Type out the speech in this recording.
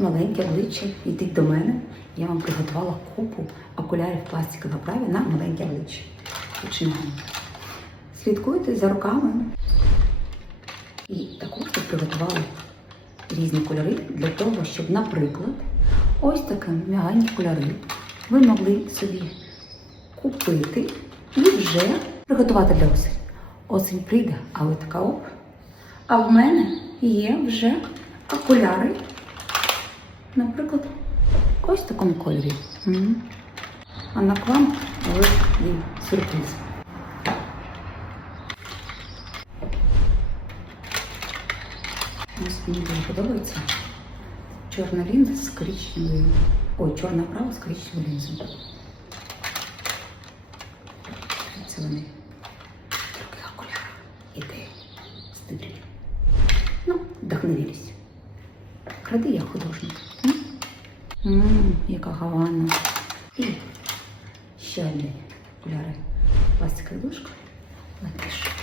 маленьке обличчя, йдіть до мене. Я вам приготувала купу окулярів пластикової оправі на маленьке обличчя. Починаємо. Слідкуйте за руками. І також тут приготували різні кольори для того, щоб, наприклад, ось такі м'яганькі кольори ви могли собі купити і вже приготувати для осені. Осінь прийде, а ви така оп. А в мене є вже окуляри, наприклад, ось в такому кольорі. М. А на к вам ось і сюрприз. Ось мені дуже подобається. Чорна лінза з коричневою. Ой, чорна права з коричневою лінзою. Це вони в таких окулярах іде стилі. Ну, вдохновились. Кради я художник. Ммм, яка гавана. І ще одні окуляри. і ложка. Латиш.